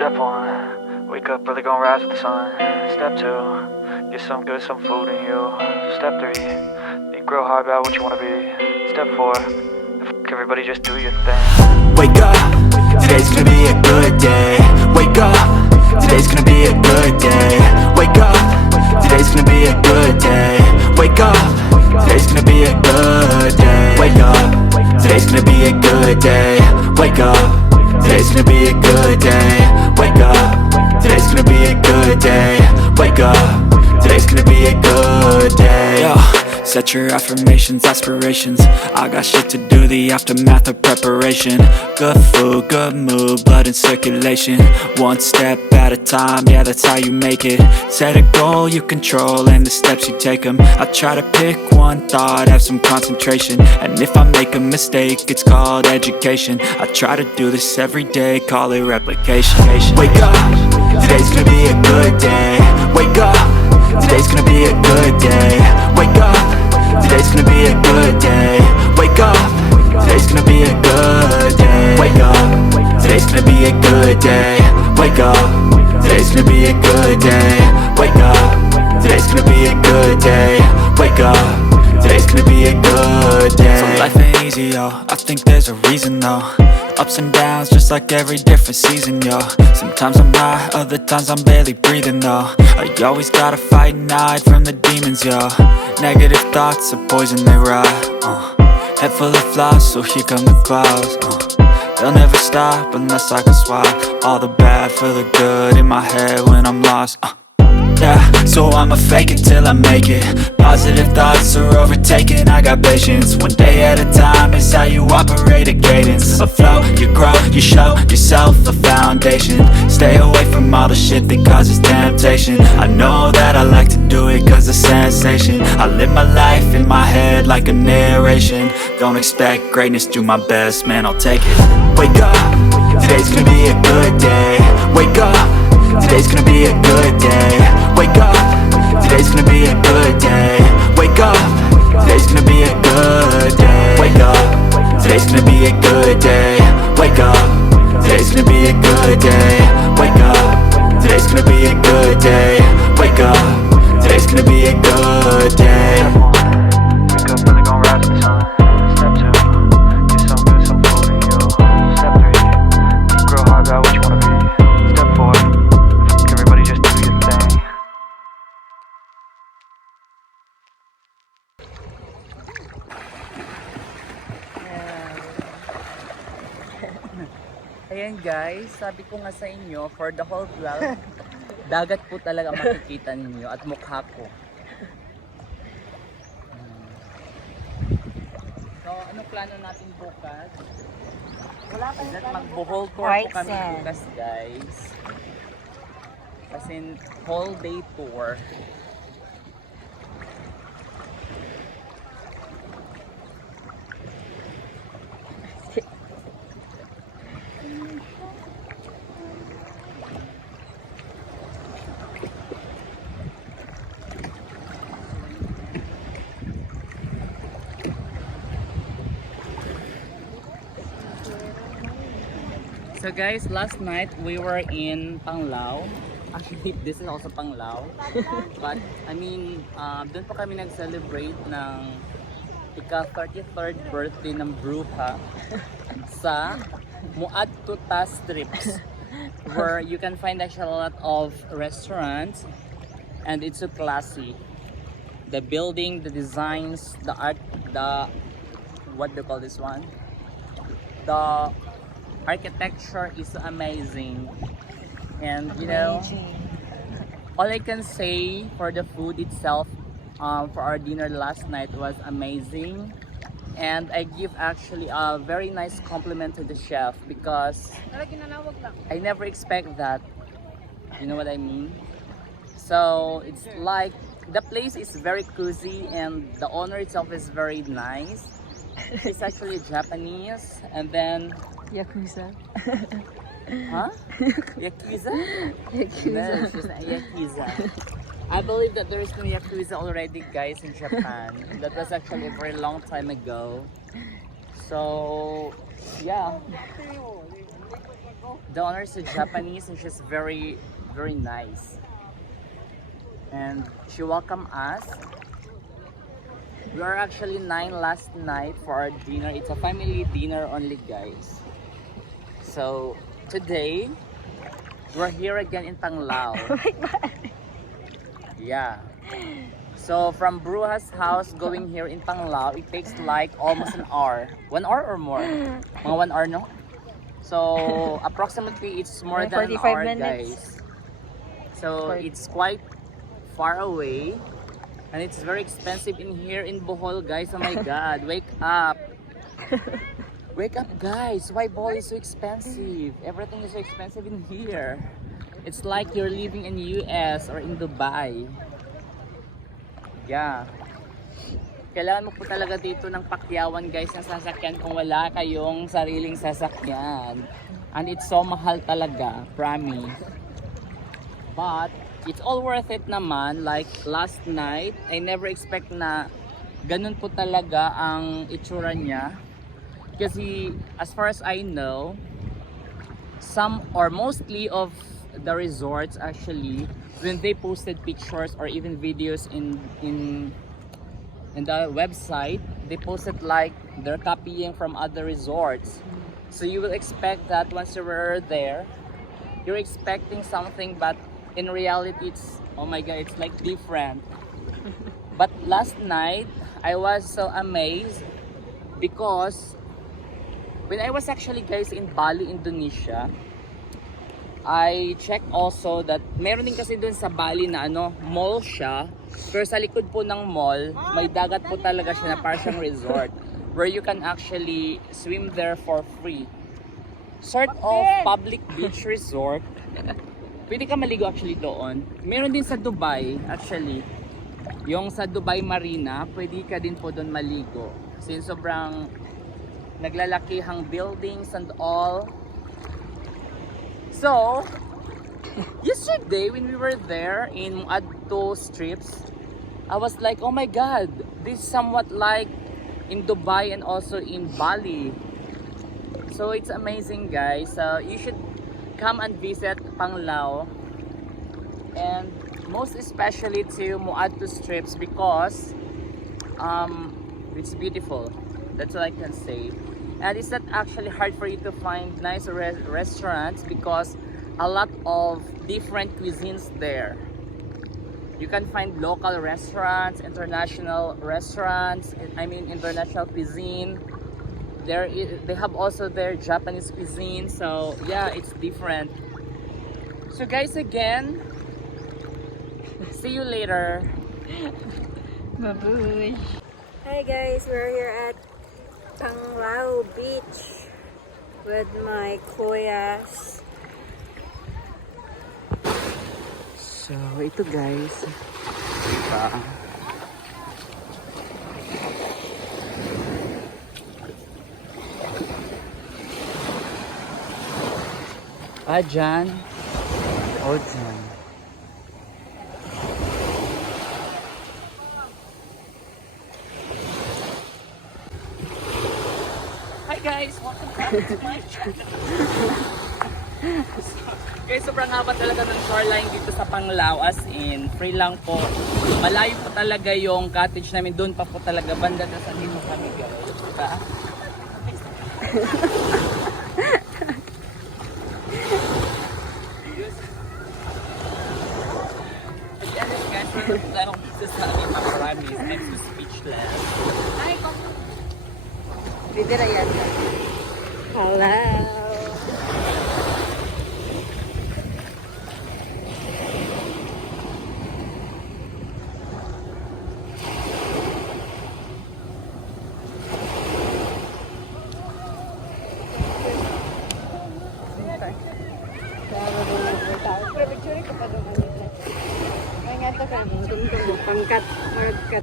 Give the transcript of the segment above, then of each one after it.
Step one, wake up early, gonna rise with the sun. Step two, get some good, some food in you. Step three, think real hard about what you wanna be. Step four, everybody just do your thing. Wake up, today's gonna be a good day. Wake up, today's gonna be a good day. Wake up, today's gonna be a good day. Wake up, today's gonna be a good day. Wake up, today's gonna be a good day. Wake up, today's gonna be a good day. Wake up, today's gonna be a good day. Wake up, today's gonna be a good day. Yo, set your affirmations, aspirations. I got shit to do, the aftermath of preparation. Good food, good mood, blood in circulation. One step at a time, yeah, that's how you make it. Set a goal you control and the steps you take them. I try to pick one thought, have some concentration. And if I make a mistake, it's called education. I try to do this every day, call it replication. Wake up, today's gonna be a good day. Wake up, today's gonna be a good day. Wake up, today's gonna be a good day. Wake up, today's gonna be a good day. Wake up, today's gonna be a good day. Wake up, today's gonna be a good day. Wake up, today's gonna be a good day. Wake up, today's gonna be a good day. So life ain't easy, yo, I think there's a reason though. Ups and downs, just like every different season, yo. Sometimes I'm high, other times I'm barely breathing, though. I always gotta fight and hide from the demons, yo. Negative thoughts are poison, they rot. Head full of flies, so here come the clouds. They'll never stop unless I can swap all the bad for the good in my head when I'm lost. Yeah, so I'ma fake it till I make it. Positive thoughts are overtaken, I got patience. One day at a time is how you operate a cadence. A flow, you grow, you show yourself a foundation. Stay away from all the shit that causes temptation. I know that I like to do it cause it's sensation. I live my life in my head like a narration. Don't expect greatness, do my best, man, I'll take it. Wake up, today's gonna be a good day. Wake up, today's gonna be a good day. Wake up, today's gonna be a good day. Wake up, today's gonna be a good day. Wake up, today's gonna be a good day. Wake up, today's gonna be a good day. Wake up, today's gonna be a good day. Wake up, today's gonna be a good day. Wake up early, gonna rise with the sun. Step two, get some good, some food in you. Step three, think real hard about what you wanna be. Step four, everybody just do your thing. Ayan guys, sabi ko nga sa inyo, for the whole vlog, dagat po talaga makikita ninyo at mukha ko. So, anong plano natin bukas? Wala pa rin mag-bohol tour po kami bukas guys. As in, whole day tour. So guys, last night we were in Panglao. Actually, this is also Panglao. But, I mean, doon po kami nag-celebrate ng ika-33rd birthday ng Bruja sa Muadtuta Strips, where you can find actually a lot of restaurants and it's so classy. The building, the designs, the art, what do you call this one? The architecture is amazing, and you know, all I can say for the food itself, for our dinner last night was amazing, and I give actually a very nice compliment to the chef because I never expect that, you know what I mean. So it's like the place is very cozy and the owner itself is very nice. She's actually Japanese, and then Yakuza. huh? Yakuza? Yakuza. No, she's not Yakuza. I believe that there is no Yakuza already, guys, in Japan. That was actually a very long time ago. So, yeah. The owner is a Japanese and she's very, very nice. And she welcomed us. We are actually 9 last night for our dinner. It's a family dinner only, guys. So today we're here again in Panglao. Yeah. So from Bruja's house going here in Panglao, it takes like almost an hour. 1 hour or more? Mga 1 hour, no? So approximately it's more than an 45 hour, minutes. guys. So it's quite far away. And it's very expensive in here in Bohol, guys. Oh my God, wake up. Wake up, guys. Why Bohol is so expensive? Everything is so expensive in here. It's like you're living in US or in Dubai. Yeah. Kailangan mo po talaga dito ng pakyawan, guys, ng sasakyan kung wala kayong sariling sasakyan. And it's so mahal talaga, promise. But it's all worth it naman. Like last night, I never expect na ganun po talaga ang itsura niya. Kasi as far as I know, some or mostly of the resorts actually, when they posted pictures or even videos in the website, they posted like they're copying from other resorts. So you will expect that once you were there, you're expecting something, but in reality it's, oh my God, it's like different. But last night I was so amazed because when I was actually, guys, in Bali, Indonesia, I checked also that meron din kasi dun sa Bali na mall siya, pero sa likod po ng mall may dagat po talaga siya na parang siyang resort where you can actually swim there for free. Sort of public beach resort. Pwede ka maligo actually doon. Meron din sa Dubai actually. Yung sa Dubai Marina, pwede ka din po doon maligo. Kasi sobrang naglalakihang buildings and all. So, yesterday when we were there in Muadto Strips, I was like, oh my God, this is somewhat like in Dubai and also in Bali. So it's amazing, guys. So you should come and visit Panglao, and most especially to Muadto Strips because it's beautiful. That's all I can say. And it's not actually hard for you to find nice restaurants because a lot of different cuisines there. You can find local restaurants, international restaurants, international cuisine. They have also their Japanese cuisine, so yeah, it's different. So guys, again, see you later. Babush. Hi guys, we're here at Panglao Beach with my kuyas. So ito, guys, dyan. O, dyan. Hi guys! Welcome back to my channel. Guys, sobrang haba talaga ng shoreline dito sa Panglao, as in, free lang po. Malayo po talaga yung cottage namin. Doon pa po talaga, banda na sa dito kami, guys. Diba? I don't sasabi, ma-promise. I'm so speechless. Ay, pwede na yan. Hello. Pangkat, maragkat.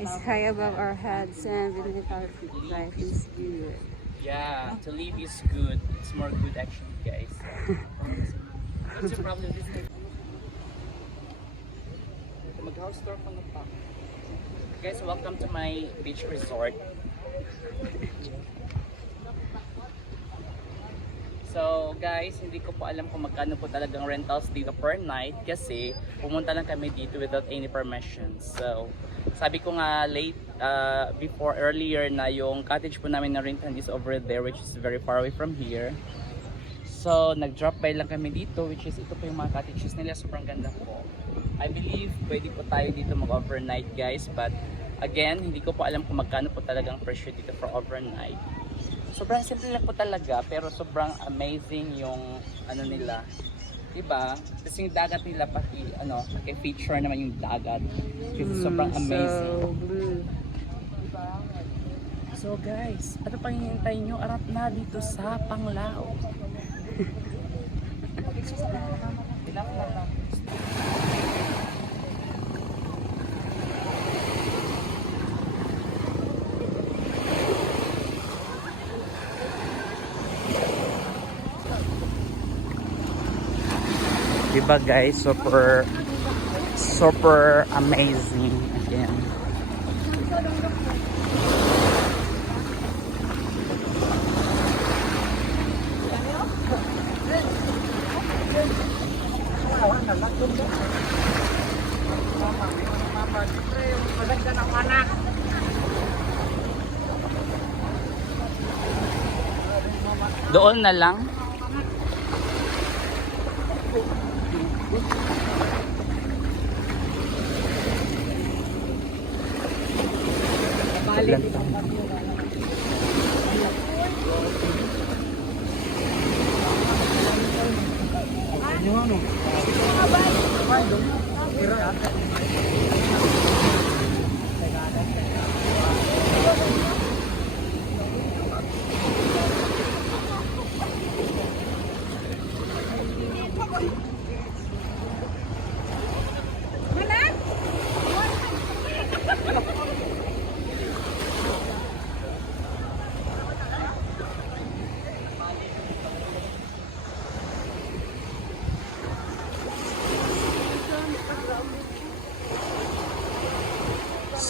It's high above our heads and beneath our feet. Life is good. Yeah, to live is good. It's more good actually, guys. What's your problem with this? Mag-house tour pa na pa. Guys, welcome to my beach resort. So guys, hindi ko po alam kung magkano po talagang rentals dito per night kasi pumunta lang kami dito without any permissions. So sabi ko nga earlier na yung cottage po namin na rentan is over there, which is very far away from here. So nag-drop by lang kami dito, which is ito po yung mga cottages nila, sobrang ganda po. I believe pwede po tayo dito mag-overnight guys, but again, hindi ko po alam kung magkano po talagang presyo dito for overnight. Sobrang simple lang po talaga, pero sobrang amazing yung ano nila. Diba? Kasi yung dagat nila paki-feature naman yung dagat. Kasi sobrang amazing. So blue. So guys, ano pang hinihintay nyo? Arap na dito sa Panglao. Diba guys, super amazing again. Doon na lang.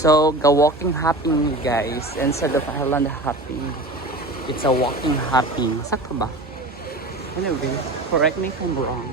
So, walking hopping guys, instead of island hopping, it's a walking hopping. Sakto ba? Anyway, correct me if I'm wrong.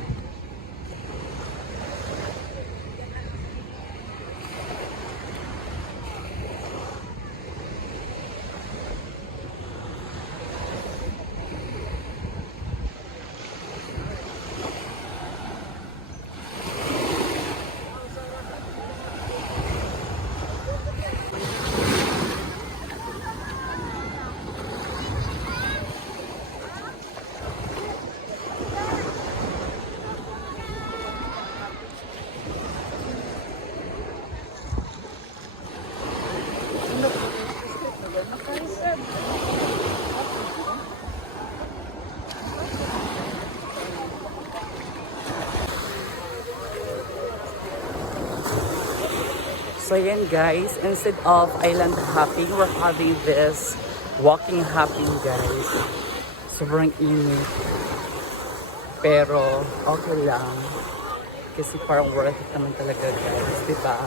So yan guys, instead of island hopping, we're having this walking hopping guys. Sobrang init. Pero okay lang. Kasi parang worth it naman talaga guys, diba?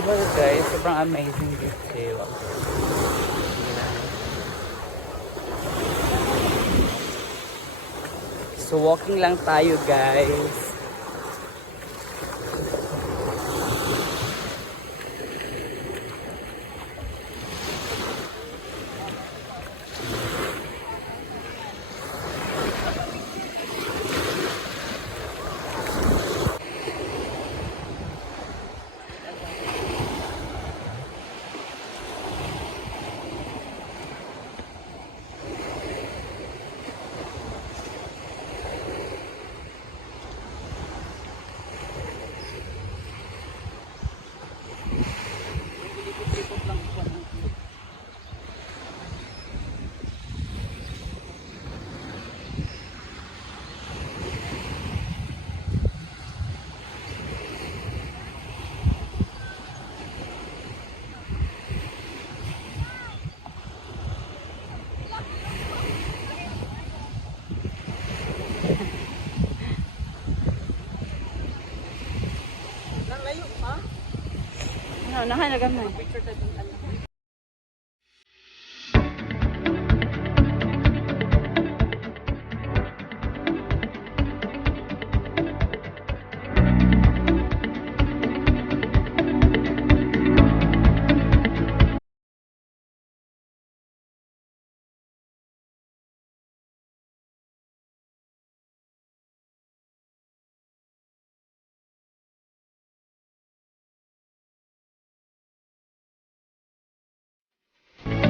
Diba guys, sobrang amazing detail. So walking lang tayo guys. Anahan na gamay. Picture tayo